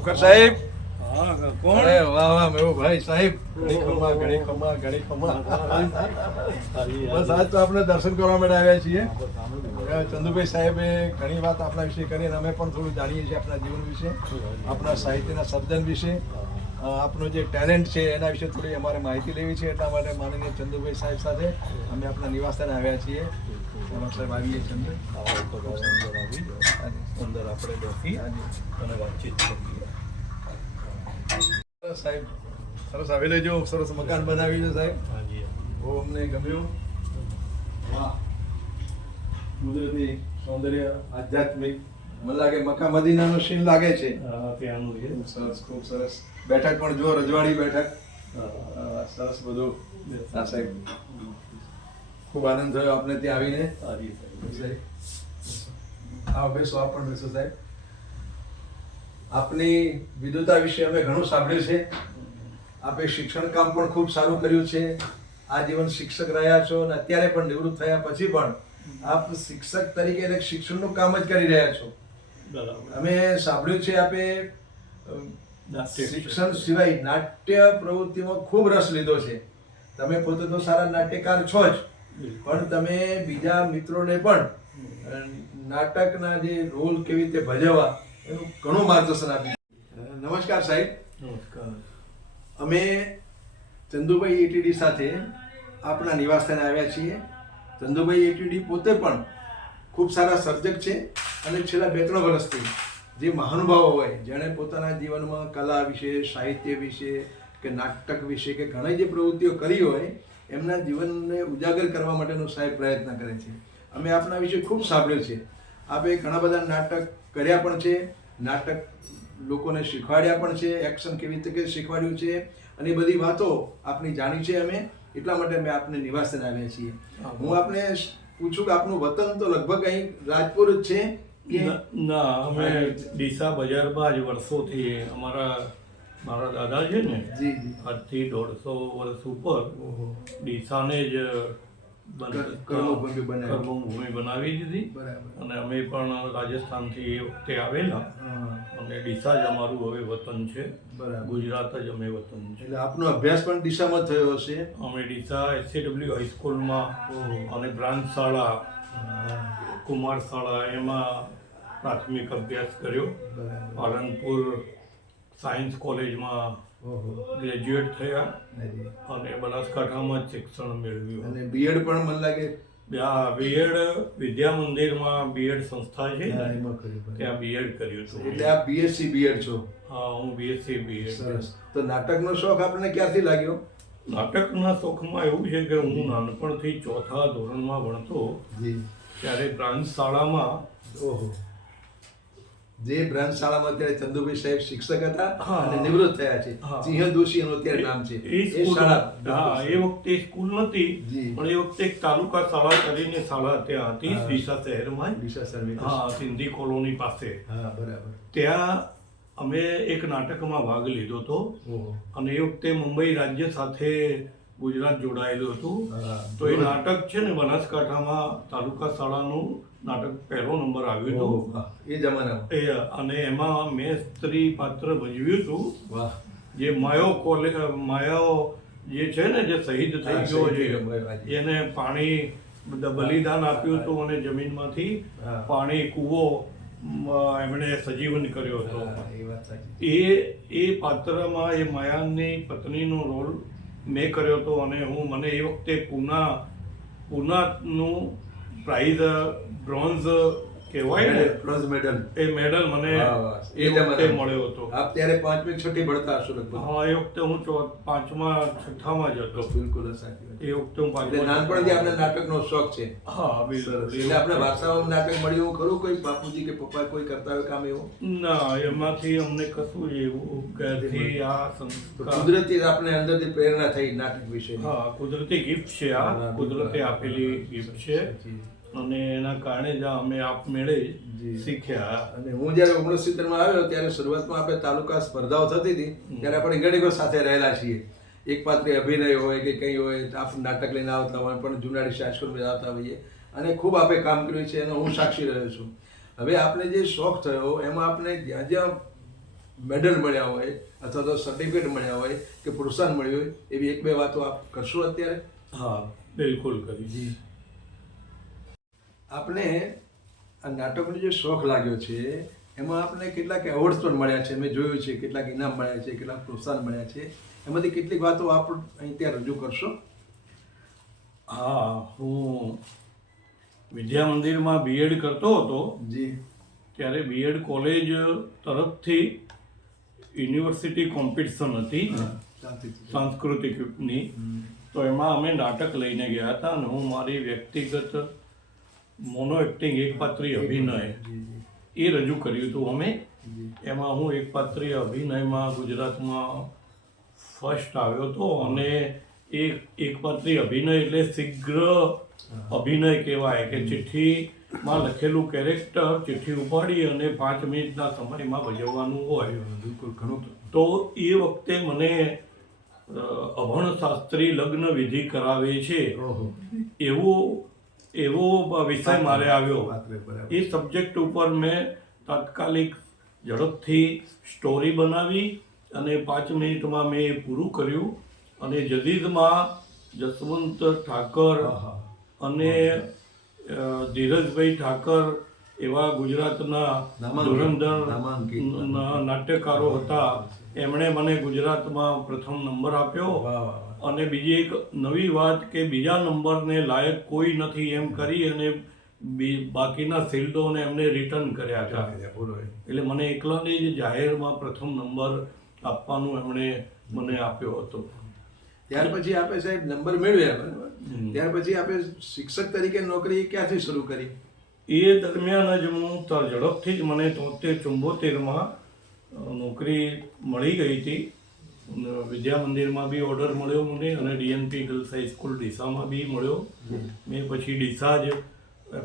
મુખર સાહેબ. કોણ? અરે વાહ વાહ મેહુભાઈ સાહેબ, ઘણી ખમા. બસ આજ તો આપણે દર્શન કરવા માટે આવ્યા છીએ. ચંદુભાઈ સાહેબે ઘણી વાત આપણા વિશે કરી અને અમે પણ થોડું જાણીએ છીએ આપણા જીવન વિશે, આપણા સાહિત્યના સર્જન વિશે, આપનો જે ટેલેન્ટ છે એના વિશે થોડી અમારે માહિતી લેવી છે. એટલા માટે માનનીય ચંદુભાઈ સાહેબ સાથે અમે આપણા નિવાસસ્થાને આવ્યા છીએ. સાહેબ આવીએ ચંદુ, અંદર આપણે બેસી અને વાતચીત કરીએ. સાહેબ સરસ આવેલો જો, સરસ મકાન બનાવ્યું છે સાહેબ, હાજી બહુ અમને ગમ્યું. વાહ, કુદરતી સૌંદર્ય, આધ્યાત્મિક, મને લાગે મક્કા મદીનાનો સીન લાગે છે. ત્યાંનું છે. સરસ, ખૂબ સરસ. બેઠક પણ જો, રજવાડી બેઠક, સરસ બધું. હા સાહેબ, ખૂબ આનંદ થયો આપને ત્યાં આવીને. હાજી સાહેબ. આવો બેસો, આપ પણ બેસો સાહેબ. આપની વિદ્વતા વિશે અમે ઘણું સાંભળ્યું છે. આપે શિક્ષણ કામ પણ ખૂબ સારું કર્યું છે. આજીવન શિક્ષક રહ્યા છો અને અત્યારે પણ નિવૃત્ત થયા પછી પણ આપ શિક્ષક તરીકે એટલે શિક્ષણનું કામ જ કરી રહ્યા છો. બરાબર. અમે સાંભળ્યું છે આપે શિક્ષણ સિવાય નાટ્ય પ્રવૃત્તિમાં ખૂબ રસ લીધો છે. તમે પોતે તો સારા નાટ્યકાર છો જ, પણ તમે બીજા મિત્રોને પણ નાટકના જે રોલ કેવી રીતે ભજવવા એનું ઘણું માર્ગદર્શન આપ્યું. નમસ્કાર સાહેબ. નમસ્કાર. અમે ચંદુભાઈ એટીડી સાથે આપણા નિવાસસ્થાને આવ્યા છીએ. ચંદુભાઈ એટીડી પોતે પણ ખૂબ સારા સર્જક છે અને છેલ્લા 2-3 વર્ષથી જે મહાનુભાવો હોય જેણે પોતાના જીવનમાં કલા વિશે, સાહિત્ય વિશે કે નાટક વિશે કે ઘણી જે પ્રવૃત્તિઓ કરી હોય એમના જીવનને ઉજાગર કરવા માટેનો સાહેબ પ્રયત્ન કરે છે. અમે આપના વિશે ખૂબ સાંભળ્યું છે. આપે ઘણા બધા નાટક કર્યા પણ છે, નાટક લોકોને શીખવાડ્યા પણ છે, એક્શન કેવી રીતે શીખવાડ્યું છે અને એ બધી વાતો આપની જાણી છે અમે, એટલા માટે અમે આપને નિવાસસ્થાને આવ્યા છીએ. હું આપને પૂછું કે આપનું વતન તો લગભગ અહીં રાજપુર જ છે કે? ના, અમે ડીસા બજારમાં જ વર્ષોથી મારા દાદા છે ને, જી જી, આજથી 150 વર્ષ ઉપર ડીસાને જ કર્મભૂમિ બનાવી દીધી. બરાબર. અને અમે પણ રાજસ્થાનથી એ વખતે આવેલા અને ડીસા જ અમારું હવે વતન છે. બરાબર. ગુજરાત જ અમે વતન છે. એટલે આપનો અભ્યાસ પણ દિશામાં થયો હશે? અમે ડીસા એસસીડબલ્યુ હાઈસ્કૂલમાં અને બ્રાન્ચ શાળા, કુમાર શાળા એમાં પ્રાથમિક અભ્યાસ કર્યો. પાલનપુર સાયન્સ કોલેજમાં ગ્રેજ્યુએટ થયા અને બનાસકાંઠામાં જ શિક્ષણ મેળવ્યું. અને બીએડ પણ મને લાગે બીએડ વિદ્યા મંદિરમાં બીએડ સંસ્થા છે ને, એમાં કર્યું. ત્યાં બીએડ કર્યું હતું. એટલે આપ બીએસસી બીએડ છો? હા, હું બીએસસી બીએડ. સરસ. તો નાટકનો શોખ આપણને ક્યારથી લાગ્યો? નાટકના શોખમાં એવું છે કે હું નાનપણથી 4થા ધોરણમાં ભણતો ત્યારે બ્રાન્ચ શાળામાં, ઓહો, જે બ્રાન્ચ શાળામાં અત્યારે ચંદુભાઈ સાહેબ શિક્ષક હતા અને હા. નિવૃત્ત થયા છે, હા. સિંહ દોશી એનું અત્યારે નામ છે, એ એ સ્કૂલ, શાળા. હા, એ વખતે સ્કૂલ નથી જી. પણ એ વખતે એક તાલુકા શાળા કરીને શાળા ત્યાં હતી હા. ડીસા શહેરમાં જ. દિશા સર્વિસ. હા, સિંધી કોલોની પાસે. હા, બરાબર. ત્યાં અમે એક નાટકમાં ભાગ લીધો હતો ઓહો. અને એ વખતે મુંબઈ રાજ્ય સાથે ગુજરાત જોડાયેલું હતું. હા. તો એ નાટક છે ને બનાસકાંઠામાં તાલુકા શાળાનું નાટક પહેલો નંબર આવ્યું ઓહો, હતું. વાહ. એ જમાનામાં. અને એમાં મેં સ્ત્રી પાત્ર ભજવ્યું હતું. વાહ. જે માયાઓ જે છે ને, જે શહીદ થઈ હા, ગયો શહીદ થઈ ગયો, છે, બરાબર. એને પાણી બલિદાન આપ્યું હતું અને જમીનમાંથી હા. પાણી કૂવો એમણે સજીવન કર્યો હતો. હા, એ વાત સાચી. એ પાત્રમાં એ માયાની પત્નીનો રોલ મેં કર્યો હતો અને મને એ વખતે પૂનાનું પ્રાઇઝ બ્રોન્ઝ કહેવાય ને, બ્રોન્ઝ મેડલ. એ મેડલ મને વાહ, વાહ. એ વખતે મળ્યો હતો. આપ ત્યારે 5મી 6ઠી ભણતા હશો લગભગ? હા, એ વખતે હું 5મા 6ઠામાં જ હતો. બિલકુલ સાચી વાત. એ વખતે હું એટલે નાનપણથી આપણે નાટકનો શોખ છે. હા, બિલકુલ. એટલે આપણે વારસામાં નાટક મળ્યું એવું ખરું? કોઈ બાપુજી કે પપ્પા કોઈ કરતા હોય કામ એવું? ના, એમાંથી અમને કશું એવું ક્યાંથી આ તો સંસ્કાર. કુદરતી આપણે અંદરથી પ્રેરણા થઈ નાટક વિશે. હા, કુદરતી ગિફ્ટ છે આ, કુદરતે આપેલી ગિફ્ટ છે અને એના કારણે જ અમે આપમેળે શીખ્યા. અને હું જ્યારે 69માં આવ્યો ત્યારે શરૂઆતમાં આપણે તાલુકા સ્પર્ધાઓ થતી હતી ત્યારે આપણે ગણીકો સાથે રહેલા છીએ. એક પાત્રે અભિનય હોય કે કંઈ હોય, આપણે નાટક લઈને આવતા હોય, પણ જુનાડી શાસ્ત્રોમાં આવતા હોઈએ અને ખૂબ આપણે કામ કર્યું છે એનો હું સાક્ષી રહ્યો છું. હવે આપણે જે શોખ થયો એમાં આપણે જ્યાં જ્યાં મેડલ મળ્યા હોય અથવા તો સર્ટિફિકેટ મળ્યા હોય કે પ્રોત્સાહન મળ્યું હોય એવી એક બે વાતો આપ કરશો અત્યારે? હા, બિલકુલ કરી. આપને આ નાટકનો જે શોખ લાગ્યો છે એમાં આપને કેટલાક એવોર્ડ્સ પણ મળ્યા છે, મેં જોયું છે, કેટલાક ઇનામ મળ્યા છે, કેટલાક પ્રોત્સાહન મળ્યા છે. એમાંથી કેટલીક વાતો આપ અહીં ત્યાં રજૂ કરશો? હા, હું વિદ્યા મંદિરમાં બીએડ કરતો હતો જી. ત્યારે બીએડ કોલેજ તરફથી યુનિવર્સિટી કોમ્પિટિશન હતી સાંસ્કૃતિકની. તો એમાં અમે નાટક લઈને ગયા હતા અને હું મારી વ્યક્તિગત મોનો એક્ટિંગ એકપાત્રીય અભિનય એ રજૂ કર્યું હતું અમે. એમાં હું એકપાત્રીય અભિનયમાં ગુજરાતમાં ફર્સ્ટ આવ્યો હતો. અને એ એકપાત્રીય અભિનય એટલે શીઘ્ર અભિનય કહેવાય કે ચિઠ્ઠીમાં લખેલું કેરેક્ટર ચિઠ્ઠી ઉપાડી અને 5 મિનિટના સમયમાં ભજવવાનું હોય. બિલકુલ. ઘણું તો એ વખતે મને અભણ શાસ્ત્રી લગ્ન વિધિ કરાવે છે એવો વિષય મારે આવ્યો. એ સબ્જેક્ટ ઉપર મેં તાત્કાલિક ઝડપથી સ્ટોરી બનાવી અને 5 મિનિટમાં મેં એ પૂરું કર્યું. અને જદીદમાં જસવંત ઠાકર અને ધીરજભાઈ ઠાકર એવા ગુજરાતના ધુરંધર નાટ્યકારો હતા. એમણે મને ગુજરાતમાં પ્રથમ નંબર આપ્યો. અને બીજી એક નવી વાત કે બીજા નંબરને લાયક કોઈ નથી એમ કરી અને બાકીના શિલ્ડોને એમને રિટર્ન કર્યા હતા. એટલે મને એકલાને જ જાહેરમાં પ્રથમ નંબર આપવાનું એમણે મને આપ્યો હતો. ત્યાર પછી આપે સાહેબ નંબર મેળવ્યા, બરાબર? ત્યાર પછી આપે શિક્ષક તરીકે નોકરી ક્યાંથી શરૂ કરી? એ દરમિયાન જ હું ઝડપથી જ મને 73-74માં નોકરી મળી ગઈ હતી. વિદ્યા મંદિરમાં બી ઓર્ડર મળ્યો મને અને ડીએનપી ગર્લ્સ હાઈસ્કૂલ ડીસામાં બી મળ્યો. મેં પછી ડીસા જ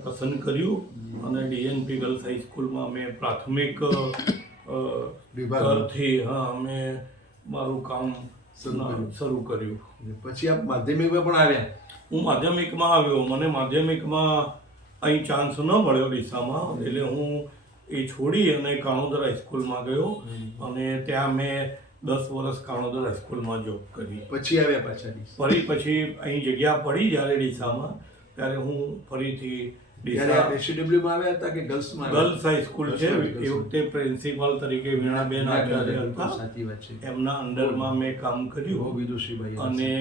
પસંદ કર્યું અને ડીએનપી ગર્લ્સ હાઈસ્કૂલમાં મેં પ્રાથમિક સ્તરથી મેં મારું કામ શરૂ કર્યું. પછી આપ માધ્યમિકમાં પણ આવ્યા? હું માધ્યમિકમાં આવ્યો. મને માધ્યમિકમાં અહીં ચાન્સ ન મળ્યો ડીસામાં, એટલે હું એ છોડી અને કાણોદર હાઈસ્કૂલમાં ગયો અને ત્યાં મેં 10 વર્ષ કાણોદર હાઈસ્કૂલમાં જોબ કરી. પછી આવ્યા પાછા? પછી અહીં જગ્યા પડી જ્યારે ડીસામાં, ત્યારે હું ફરીથી એસસીડબ્લ્યુમાં આવ્યા હતા કે ગર્લ્સમાં? ગર્લ્સ હાઈસ્કૂલ છે. એ વખતે પ્રિન્સિપાલ તરીકે વીણાબેન આચાર્ય હતા. સાચી વાત છે. એમના અંડરમાં મેં કામ કર્યું. વિદુષીભાઈ. અને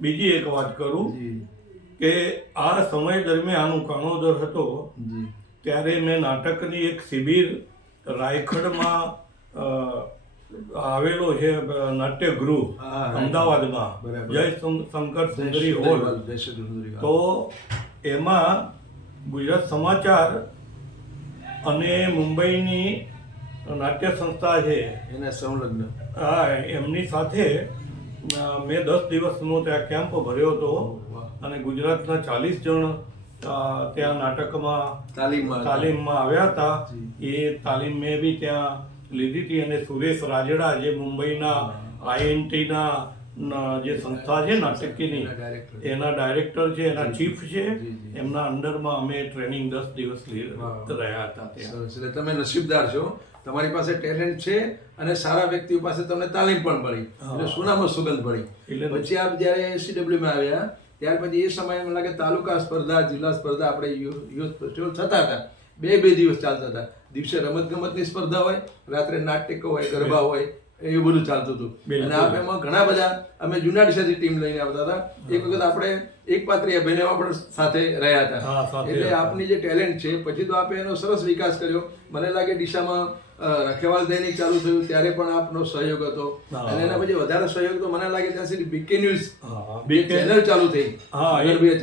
બીજી એક વાત કરું કે આ સમય દરમિયાન હું કાણોદર હતો ત્યારે મેં નાટકની એક શિબિર રાયખડમાં આવેલો છે નાટ્યગૃહ અમદાવાદમાં, જય શંકર સુંદરી હોલ. તો એમાં ગુજરાત સમાચાર અને મુંબઈની નાટ્ય સંસ્થા છે એના સંલગ્ન, એમની સાથે મેં 10 દિવસનો ત્યાં કેમ્પ ભર્યો હતો. અને ગુજરાતના 40 જણ ત્યાં નાટકમાં તાલીમમાં આવ્યા હતા. એ તાલીમ મેં બી ત્યાં લીધી હતી. અને સુરેશ રાજડા જે મુંબઈના આઈએનટીના જે સંસ્થા છે નાટકીની, એના ડાયરેક્ટર છે, એના ચીફ છે, એમના અંડરમાં અમે ટ્રેનિંગ 10 દિવસ રહ્યા હતા ત્યાં. એટલે તમે નસીબદાર છો, તમારી પાસે ટેલેન્ટ છે અને સારા વ્યક્તિઓ પાસે તમને તાલીમ પણ મળી, એટલે સુનામો સુગંધ મળી. પછી આપ જ્યારે એસસીડબ્લ્યુમાં આવ્યા ત્યાર પછી એ સમયે મને લાગે તાલુકા સ્પર્ધા, જિલ્લા સ્પર્ધા આપણે યુથ ફેસ્ટિવલ થતા હતા. 2 દિવસ ચાલતા હતા. દિવસે રમતગમતની સ્પર્ધા હોય, રાત્રે નાટક હોય, ગરબા હોય, એવું બધું ચાલતું હતું. અને આપ એમાં ઘણા બધા અમે જુનાડીસાથી ટીમ લઈને આવતા હતા. એક વખત આપણે એકપાત્રીય અભિનયમાં પણ સાથે રહ્યા હતા. એટલે આપની જે ટેલેન્ટ છે, પછી તો આપે એનો સરસ વિકાસ કર્યો. મને લાગે ડીસામાં રખેવાલ દૈનિક ચાલુ થયું ત્યારે પણ આપનો સહયોગ હતો. અને એના પછી વધારે સહયોગ તો મને લાગે ત્યાં સુધી બીકે ન્યૂઝ ચેનલ ચાલુ થઈ,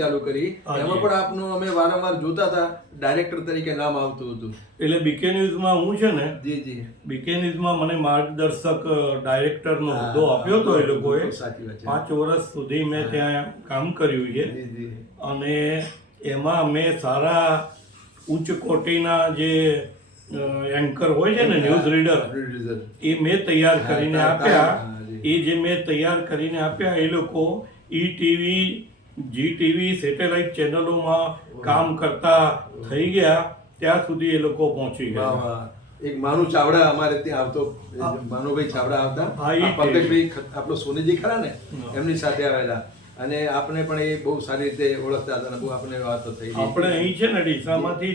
ચાલુ કરી, એમાં પણ આપનું અમે વારંવાર જોતા હતા. ડાયરેક્ટર તરીકે નામ આવતું હતું. એટલે બીકે ન્યૂઝમાં હું છે ને, જી બીકે ન્યૂઝમાં મને માર્ગદર્શક ડાયરેક્ટરનો હોદ્દો આપ્યો હતો એ લોકોએ. 5 વર્ષ સુધી મેં ત્યાં કામ કર્યું છે. અને એમાં મેં સારા ઉચ્ચ કોટીના જે એન્કર હોય છે ને, ન્યૂઝ રીડર, એ મેં તૈયાર કરીને આપ્યા. એ જે મેં તૈયાર કરીને આપ્યા એ લોકો ઈટીવી, જીટીવી, સેટેલાઇટ ચેનલોમાં કામ કરતા થઈ ગયા. ત્યાં સુધી એ લોકો પહોંચી ગયા. એક માનુ ચાવડા અમારે ત્યાં આવતો, માનુભાઈ ચાવડા આવતા, હા, ઈ આ પંકજભાઈ આપણો સોનેજી ખરા ને એમની સાથે આવેલા, અને આપણે પણ એ બહુ સારી રીતે ઓળખતા હતા અને બહુ આપણે વાતો થઈ. આપણે અહીં છે ને ડીસામાંથી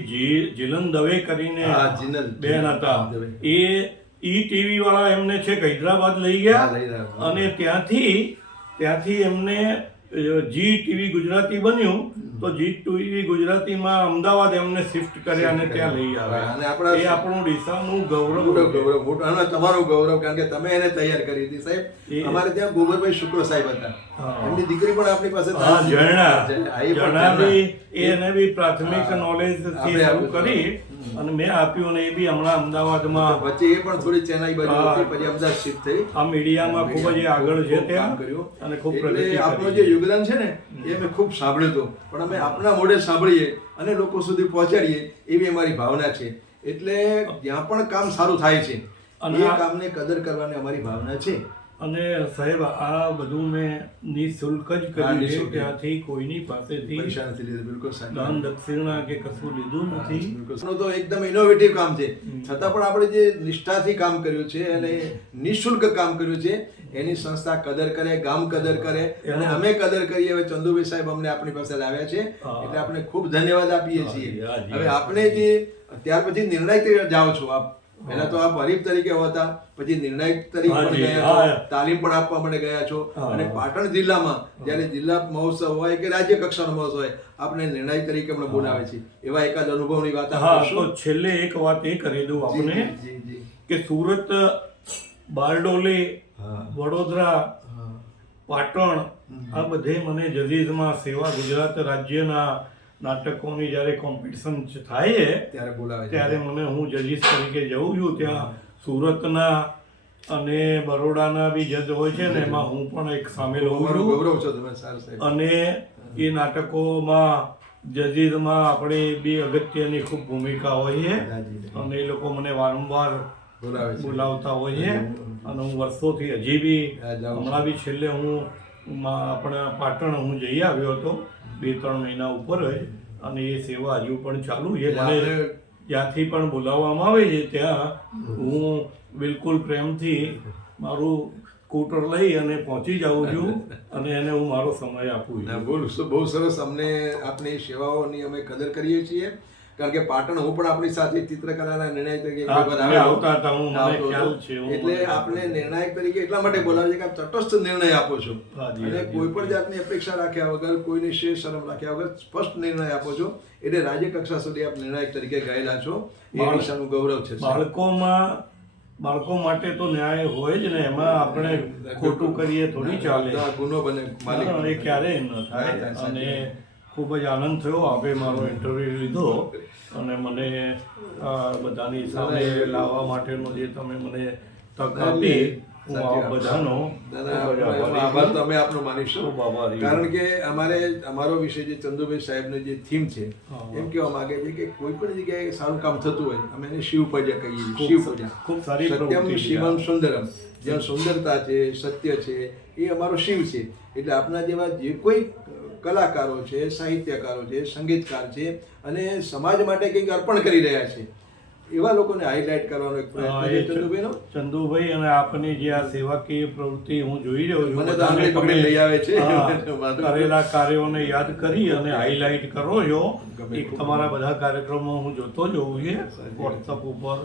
જીલન દવે કરીને હા, જીનલ બેન હતા, દવે. એ ટીવી વાળા એમને છેક હૈદરાબાદ લઈ ગયા, હા, લઈ ગયા. અને ત્યાંથી એમને જી ટીવી ગુજરાતી બન્યું, તો જી ટીવી ગુજરાતીમાં અમદાવાદ એમને શિફ્ટ કર્યા અને ત્યાં લઈ આવ્યા. અને આપણા એ આપણું ડીસાનું ગૌરવ ગૌરવ મોટું, અને તમારું ગૌરવ, કારણ કે તમે એને તૈયાર કરી હતી સાહેબ. અમારે ત્યાં ગોબરભાઈ શુક્ર સાહેબ હતા, એમની દીકરી પણ આપણી પાસે હા, ઝરણા ઝરણા બી એને બી પ્રાથમિક નોલેજ થી શરૂ કરી અને મેં આપ્યું, અને એ બી હમણાં અમદાવાદમાં વચ્ચે એ પણ થોડી ચેન્નાઈ બાજુ હતી, પછી અમદાવાદ શિફ્ટ થઈ. આ મીડિયામાં ખૂબ જ આગળ છે ત્યાં કર્યું અને ખૂબ એટલે પ્રગતિ આપણું કરી. જે યોગદાન છે ને એ અમે ખૂબ સાંભળ્યું હતું, પણ અમે આપણા મોઢે સાંભળીએ અને લોકો સુધી પહોંચાડીએ એવી અમારી ભાવના છે. એટલે જ્યાં પણ કામ સારું થાય છે અને એ કામને કદર કરવાની અમારી ભાવના છે. અને સાહેબ આ બધું મેં નિઃશુલ્ક જ કર્યું છે, નિઃશુલ્ક. ત્યાંથી કોઈની પાસેથી પૈસા નથી લીધા, બિલકુલ સાચું. દાન દક્ષિણા કે કશું લીધું નથી. બિલકુલ. તો એકદમ ઇનોવેટિવ કામ છે, છતાં પણ આપણે જે નિષ્ઠાથી કામ કર્યું છે અને નિઃશુલ્ક કામ કર્યું છે, એની સંસ્થા કદર કરે, ગામ કદર કરે, અને અમે કદર કરીએ. હવે ચંદુભાઈ સાહેબ અમને આપણી પાસે લાવ્યા છે, એટલે આપણે ખૂબ ધન્યવાદ આપીએ છીએ. હવે આપણે જે ત્યાર પછી નિર્ણય જાઓ છો આપ, પહેલા તો આપ હરીફ તરીકે હતા, પછી નિર્ણાયક તરીકે પણ ગયા છો, તાલીમ પણ આપવા માટે ગયા છો, અને પાટણ જિલ્લામાં જ્યારે જિલ્લા મહોત્સવ હોય કે રાજ્ય કક્ષાનો મહોત્સવ હોય, આપણે નિર્ણાયક તરીકે પણ બોલાવે છે. એવા એકાદ અનુભવની વાત હા, તો છેલ્લે એક વાત એ કરી દઉં આપણે કે સુરત, બારડોલી, વડોદરા, પાટણ, આ બધે મને જજીઝમાં સેવા ગુજરાત રાજ્યના નાટકોની જ્યારે કોમ્પિટિશન થાય ત્યારે બોલાવે છે. ત્યારે મને, હું જજીસ તરીકે જઉં છું ત્યાં. સુરતના અને બરોડાના બી જજ હોય છે ને, એમાં હું પણ એક સામેલ હોઉં છું. ગૌરવ છો તમે, સારું સાહેબ. અને એ નાટકોમાં જજીસમાં આપણી બી અગત્યની ખૂબ ભૂમિકા હોય છે, અને એ લોકો મને વારંવાર બોલાવતા હોય છે, અને હું વર્ષોથી હજી બી, હમણાં બી છેલ્લે હું આપણા પાટણ હું જઈ આવ્યો હતો 2-3 મહિના ઉપર જ, અને એ સેવા હજુ પણ ચાલુ છે. મને જ્યાંથી પણ બોલાવવામાં આવે છે ત્યાં હું બિલકુલ પ્રેમથી મારું સ્કૂટર લઈ અને પહોંચી જાઉં છું, અને એને હું મારો સમય આપું છું. બહુ સરસ. અમને આપની સેવાઓની અમે કદર કરીએ છીએ, કારણ કે પાટણ હું પણ આપણી સાથે ચિત્રકલાના નિર્ણાયક તરીકે આવતા હતા, હું મને ખ્યાલ છે. એટલે આપણે નિર્ણાયક તરીકે એટલા માટે બોલાવે છે કે આપ તટસ્થ નિર્ણય આપો છો, અને કોઈ પણ જાતની અપેક્ષા રાખ્યા વગર, કોઈની શેર શરમ રાખ્યા વગર સ્પષ્ટ નિર્ણય આપો છો. એટલે રાજ્ય કક્ષા સુધી આપ નિર્ણાયક તરીકે ગયેલા છો, એ દિશાનું ગૌરવ છે. બાળકો માટે તો ન્યાય હોય જ ને, એમાં આપણે ખોટું કરીએ થોડી ચાલે, ગુનો બને, એ ક્યારેય ન થાય. અને ખૂબ જ આનંદ થયો, આપે મારો ઇન્ટરવ્યુ લીધો અને મને બધાની સામે લાવવા માટેનો જે તમે મને તક આપી, હું આ બધાનો આભાર તો અમે આપનો માનીશું. કારણ કે અમારો વિષય જે ચંદુભાઈ સાહેબનો જે થીમ છે, એમ કહેવા માંગે છે કે કોઈ પણ જગ્યાએ સારું કામ થતું હોય, અમે એને શિવ પૂજા કહીએ છીએ. શિવ પૂજા, ખૂબ સારી સત્યમ શિવમ સુંદરમ, જ્યાં સુંદરતા છે, સત્ય છે, એ અમારો શિવ છે. એટલે આપના જેવા જે કોઈ કલાકારો છે, સાહિત્યકારો છે, સંગીતકાર છે, અને સમાજ માટે કંઈક અર્પણ કરી રહ્યા છે, એવા લોકોને હાઇલાઇટ કરવાનો એક પ્રયત્ન છે ચંદુભાઈનો. ચંદુભાઈ, અને આપની જે આ સેવાકીય પ્રવૃત્તિ હું જોઈ રહ્યો છું, મને તો આંગળી પકડી લઈ આવે છે. કરેલા કાર્યોને યાદ કરી અને હાઇલાઇટ કરો છો. એક તમારા બધા કાર્યક્રમો હું જોતો જ હોઉં છું, વોટ્સઅપ ઉપર,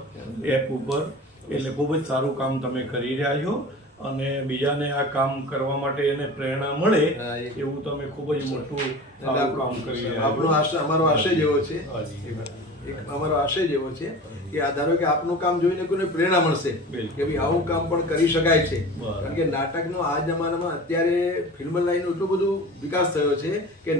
એપ ઉપર. એટલે ખૂબ જ સારું કામ તમે કરી રહ્યા છો, અને બીજાને આ કામ કરવા માટે એને પ્રેરણા મળે એવું તમે ખૂબ જ મોટું કામ કરી રહ્યા છો. અમારો આશય જેવો છે, અમારો આશય જેવો છે કે આ ધારો કે આપનું કામ જોઈને કોઈને પ્રેરણા મળશે કે ભાઈ આવું કામ પણ કરી શકાય છે. કારણ કે નાટકનો આ જમાનામાં અત્યારે ફિલ્મ લાઈનનો એટલો બધો વિકાસ થયો છે કે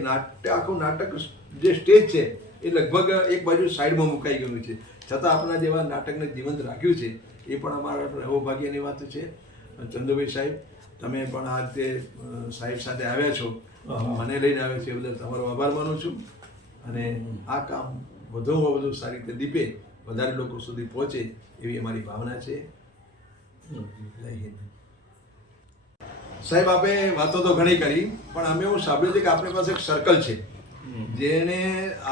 આખું નાટક જે સ્ટેજ છે એ લગભગ એક બાજુ સાઈડમાં મુકાઈ ગયું છે, છતાં આપણા જેવા નાટકને જીવંત રાખ્યું છે, એ પણ અમારા સૌભાગ્યની વાત છે. ચંદુભાઈ સાહેબ, તમે પણ આ રીતે સાહેબ સાથે આવ્યા છો, મને લઈને આવ્યા છે, એ બદલ તમારો આભાર માનું છું. અને આ કામ વધુમાં વધુ સારી રીતે દીપે, વધારે લોકો સુધી પહોંચે એવી અમારી ભાવના છે. સાહેબ, આપે વાતો તો ઘણી કરી, પણ અમે એવું સાંભળ્યું છે કે આપણી પાસે એક સર્કલ છે જેને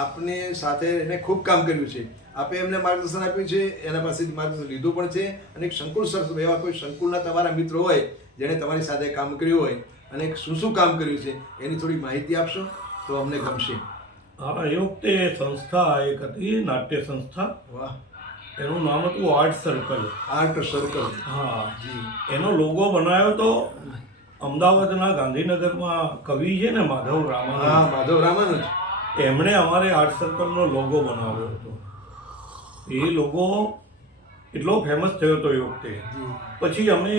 આપની સાથે એને ખૂબ કામ કર્યું છે, આપે એમને માર્ગદર્શન આપ્યું છે, એના પાસેથી માર્ગદર્શન લીધું પણ છે. અને એક સંકુલ સર એવા કોઈ સંકુલના તમારા મિત્રો હોય જેણે તમારી સાથે કામ કર્યું હોય અને શું શું કામ કર્યું છે એની થોડી માહિતી આપશો તો અમને ગમશે. હા, એ વખતે સંસ્થા એક હતી, નાટ્ય સંસ્થા. વાહ. એનું નામ હતું આર્ટ સર્કલ. Art circle. હા જી. એનો લોગો બનાવ્યો તો અમદાવાદના ગાંધીનગરમાં કવિ છે ને માધવ હા, રામાનંદ, માધવ રામાનંદ. એમણે અમારે આર્ટ સર્કલનો લોગો બનાવ્યો હતો. એ લોગો એટલો ફેમસ થયો હતો એ વખતે. પછી અમે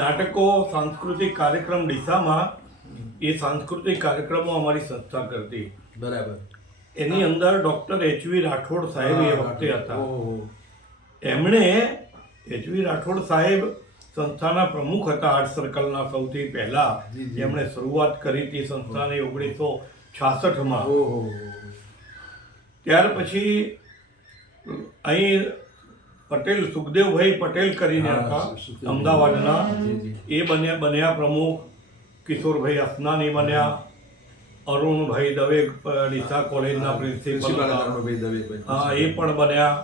નાટકો, સાંસ્કૃતિક કાર્યક્રમ ડીસામાં, એ સાંસ્કૃતિક કાર્યક્રમો અમારી સંસ્થા કરતી. બરાબર. એની અંદર ડૉક્ટર એચ.વી. રાઠોડ સાહેબ એ વખતે હતા. ઓહો. એમણે એચ.વી. રાઠોડ સાહેબ સંસ્થાના પ્રમુખ હતા આર્ટ સર્કલના સૌથી પહેલા. જી, જી. એમણે શરૂઆત કરી હતી સંસ્થાની 1966માં. ઓહો. ત્યાર પછી અહીં પટેલ, સુખદેવભાઈ પટેલ કરીને હા, હતા સુખદેવભાઈ. અમદાવાદના. જી, એ બન્યા પ્રમુખ. કિશોરભાઈ અસનાની બન્યા. અરુણભાઈ દવે ડીસા કોલેજના પ્રિન્સિપલ હતા. હા, એ પણ બન્યા.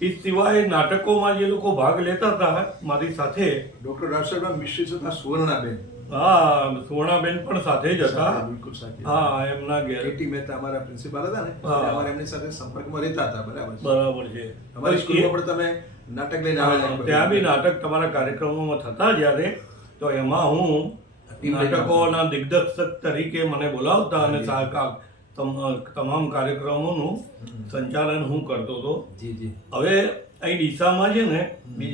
એ સિવાય નાટકોમાં જે લોકો ભાગ લેતા હતા મારી સાથે, ડોક્ટર રાઠોડના મિસ્ટ્રેસ હતા સુવર્ણાબેન. હા, સુવર્ણાબેન પણ સાથે જ હતા. બિલકુલ સાચી. હા, એમના ઘેર. કેટી મહેતા અમારા પ્રિન્સિપાલ હતા ને, હા. એટલે અમારે એમની સાથે સંપર્કમાં રહેતા હતા. બરાબર છે. બરાબર છે. અમારી સ્કૂલમાં પણ તમે નાટક લઈને આવેલા. ત્યાં બી નાટક તમારા કાર્યક્રમોમાં થતા જ્યારે, તો એમાં હું નાટકોના દિગ્દર્શક તરીકે મને બોલાવતા અને તમામ કાર્યક્રમોનું સંચાલન હું કરતો હતો. જી, જી. હવે અહીં ડીસામાં છે ને,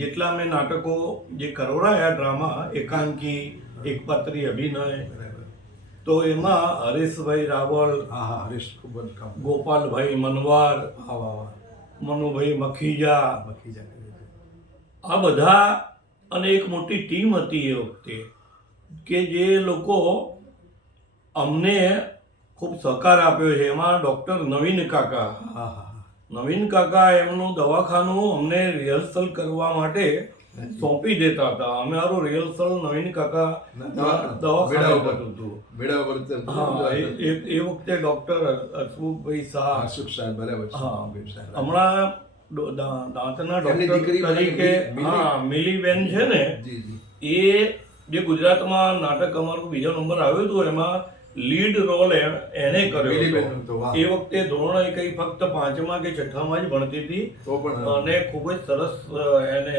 જેટલા મેં નાટકો જે કરવડાયા, ડ્રામા, એકાંકી, એકપાત્રી અભિનય, બરાબર. તો એમાં હરેશભાઈ રાવલ, હા, હા, હરીશ ખૂબ જ કામ. ગોપાલભાઈ મનવાર, વાહ, વાહ, વાહ. મનુભાઈ મખીજા, બાકી જાય. આ બધા અને એક મોટી ટીમ હતી એ વખતે કે જે લોકો અમને ખૂબ સહકાર આપ્યો છે. એમાં ડૉક્ટર નવીન કાકા, હા, હા, હા. નવીન કાકા એમનું દવાખાનું અમને રિહર્સલ કરવા માટે સોંપી દેતા હતા. અમારું રિહર્સલ નવીન કાકા દવાખાને થતું હતું. મેળા ઉપર તો હા, એ વખતે ડૉક્ટર હસમુખભાઈ શાહ. આશુક સાહેબ, બરાબર છે. હા, સાહેબ. હમણાં દાંતના એમની ડૉક્ટર દીકરી તરીકે, મિલી. હા, મિલીબેન છે ને, જી, જી. એ જે ગુજરાતમાં નાટક અમારું બીજો નંબર આવ્યો હતો એમાં લીડ રોલ એને કર્યો મિલીબેનનો તો, હતો. વાહ. એ વખતે ધોરણ કઈ ફક્ત 5મા કે 6મા જ ભણતી હતી તો પણ અને ખૂબ જ સરસ એને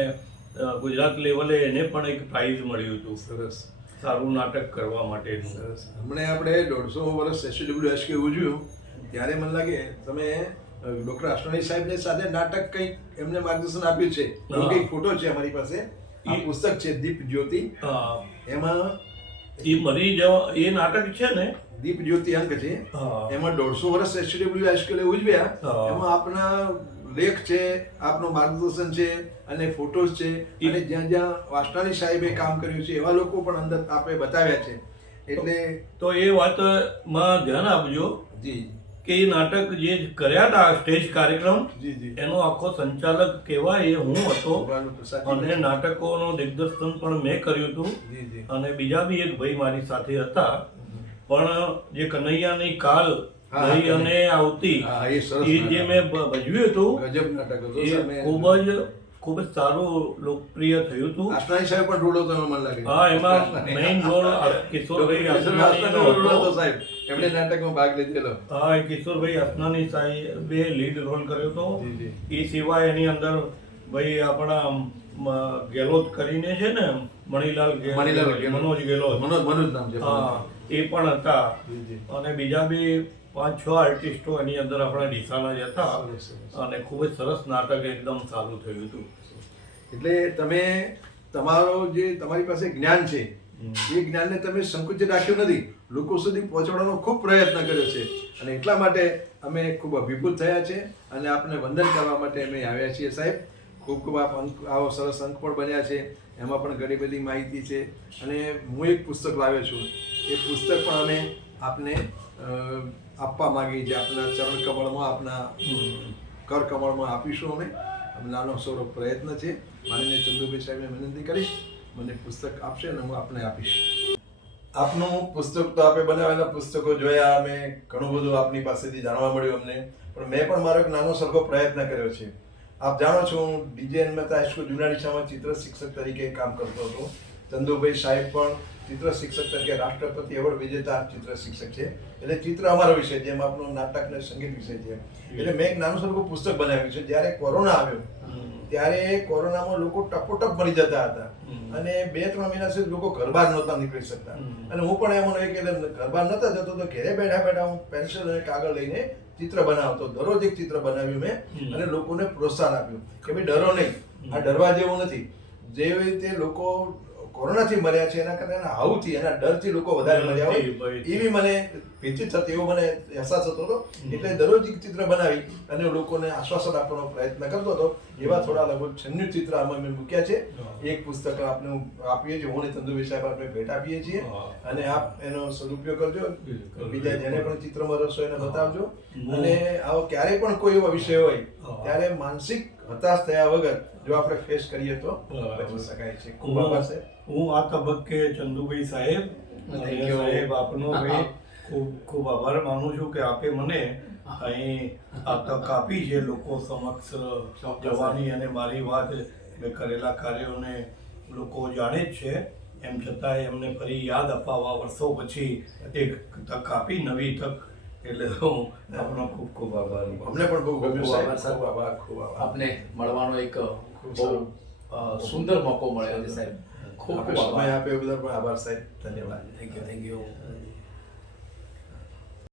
ગુજરાત લેવલે એને પણ એક પ્રાઇઝ મળ્યું હતું સરસ. સારું નાટક કરવા માટેનું. સરસ. હમણાં આપણે 150 વર્ષ SWSK ઉજવ્યું ત્યારે મને લાગે તમે ડોક્ટર અશ્વની સાહેબને સાથે નાટક કંઈક એમને માર્ગદર્શન આપ્યું છે. એવો હા. કંઈક ફોટો છે અમારી પાસે. આ પુસ્તક છે દીપ જ્યોતિ. હા, એમાં એ મરી જવા એ નાટક છે ને. દીપ જ્યોતિ અંક છે. હા. એમાં 150 વર્ષ SWSK ઉજવ્યા. હા. એમાં આપના લેખ છે, આપનું માર્ગદર્શન છે અને ફોટોસ છે અને જ્યાં જ્યાં વાસણાની સાહેબે કામ કર્યું છે એવા લોકો પણ અંદર આપણે બતાવ્યા છે. એટલે તો એ વાતમાં ધ્યાન આપજો જી, કે એ નાટક જે કર્યા હતા સ્ટેજ કાર્યક્રમ, જી, જી. એનો આખો સંચાલક કહેવાય એ હું હતો. ભગવાનનું તો સાચી અને નાટકોનું દિગ્દર્શન પણ મેં કર્યું હતું. જી, જી. અને બીજા બી એક ભાઈ મારી સાથે હતા. પણ જે કનૈયાની કાલ હા, ગઈ અને આવતી, હા, એ સરસ એ જે મેં ભજવ્યું હતું ગજબ નાટક હતું. એ સામે ખૂબ જ સારું લોકપ્રિય થયું હતું. વાસણાની સાહેબ પણ રોલ હતો એમાં મને લાગે. હા, એમાં મેઇન રોલ કિશોરભાઈ વાસણાનો રોલ હતો અસનાનીનો સાહેબ. એમણે નાટકમાં ભાગ લીધેલો. હા, એ કિશોરભાઈ અસનાની સાહેબે લીડ રોલ કર્યો હતો. જી, જી. એ સિવાય એની અંદર ભાઈ આપણા ગેલોત કરીને છે ને, મણિલાલ મણિલાલ ગેલોત, મનોજ ગેલોત, મનોજ નામ છે. હા, એ પણ હતા. જી, જી. અને બીજા બી 5-6 આર્ટિસ્ટો એની અંદર આપણા ડીસાના જ હતા. સરસ, સરસ. અને ખૂબ જ સરસ નાટક એકદમ સારું થયું હતું. એટલે તમે તમારી પાસે જ્ઞાન છે એ જ્ઞાનને તમે સંકુચિત રાખ્યું નથી, લોકો સુધી પહોંચાડવાનો ખૂબ પ્રયત્ન કર્યો છે અને એટલા માટે અમે ખૂબ અભિભૂત થયા છે અને આપને વંદન કરવા માટે અમે આવ્યા છીએ સાહેબ. ખૂબ ખૂબ આવો સરસ અંક પણ બન્યા છે, એમાં પણ ઘણી બધી માહિતી છે. અને હું એક પુસ્તક લાવ્યો છું, એ પુસ્તક પણ અમે આપને આપવા માંગીએ છીએ. આપના ચરણ કમળમાં, આપના કર કમળમાં આપીશું અમે. નાનો સૌરો પ્રયત્ન છે. માનીને ચંદુભાઈ સાહેબને વિનંતી કરીશ, મને પુસ્તક આપશે અને હું આપને આપીશ. આપનું પુસ્તક તો આપણે બનાવેલા પુસ્તકો જોયા, અમે ઘણું બધું આપની પાસેથી જાણવા મળ્યું અમને. પણ મેં પણ મારો એક નાનો સરખો પ્રયત્ન કર્યો છે. આપ જાણો છો હું ડીજે મહેતા હાઈસ્કૂલ જુનાડીસામાં ચિત્ર શિક્ષક તરીકે કામ કરતો હતો. ચંદુભાઈ સાહેબ પણ ચિત્ર શિક્ષક તરીકે રાષ્ટ્રપતિ એવોર્ડ વિજેતા ચિત્ર શિક્ષક છે. એટલે ચિત્ર અમારો વિષય, જેમ આપણો નાટક ને સંગીત વિષય છે. એટલે મેં એક નાનું સરખું પુસ્તક બનાવ્યું છે. જ્યારે કોરોના આવ્યો ત્યારે કોરોનામાં લોકો ટપોટપ મરી જતા હતા અને 2-3 મહિના સુધી લોકો ઘર બહાર નહોતા નીકળી શકતા. અને હું પણ એમાં એક ઘર બહાર નહોતા જતો તો ઘરે બેઠા બેઠા હું પેન્સિલ અને કાગળ લઈને ચિત્ર બનાવતો. દરરોજ એક ચિત્ર બનાવ્યું મેં અને લોકોને પ્રોત્સાહન આપ્યું કે ભાઈ ડરો નહીં, આ ડરવા જેવું નથી. જેવી રીતે લોકો કોરોનાથી મર્યા છે એના કરતા એના હાવથી, એના ડરથી લોકો વધારે મર્યા હોય એવી મને ભીતિ થતી, એવો મને અહેસાસ થતો હતો. એટલે દરરોજ એક ચિત્ર બનાવી અને લોકોને આશ્વાસન આપવાનો પ્રયત્ન કરતો હતો. એવા થોડા લગભગ 96 ચિત્ર આમાં મેં મૂક્યા છે. એક પુસ્તક આપને આપીએ છીએ, હું અને ચંદુભાઈ સાહેબ આપણે ભેટ આપીએ છીએ અને આપ એનો સદુપયોગ કરજો. બીજા જેને પણ ચિત્રમાં રસ હોય એને બતાવજો. અને આવો ક્યારેય પણ કોઈ એવો વિષય હોય ત્યારે માનસિક હતાશ થયા વગર જો આપણે ફેસ કરીએ તો બચી શકાય છે. ખૂબ આભાર સાહેબ. હું આ તબક્કે ચંદુભાઈ સાહેબ અને સાહેબ આપનો ભાઈ ખૂબ ખૂબ આભાર માનું છું કે આપે મને અહીં આ તક આપી છે લોકો સમક્ષ જવાની. અને મારી વાત મેં કરેલા કાર્યોને લોકો જાણે જ છે, એમ છતાંય એમને ફરી યાદ અપાવવા વર્ષો પછી એક તક આપી, નવી તક. એટલે હું આપનો ખૂબ ખૂબ આભાર. અમને પણ બહુ ગમ્યું સાહેબ. સાહેબ. ખૂબ આભાર, ખૂબ આભાર. આપને મળવાનો એક બહુ સુંદર મોકો મળ્યો છે સાહેબ. ખૂબ ખૂબ સમય આભાર. આપ્યો બદલ પણ આભાર સાહેબ. ધન્યવાદ. Thank you.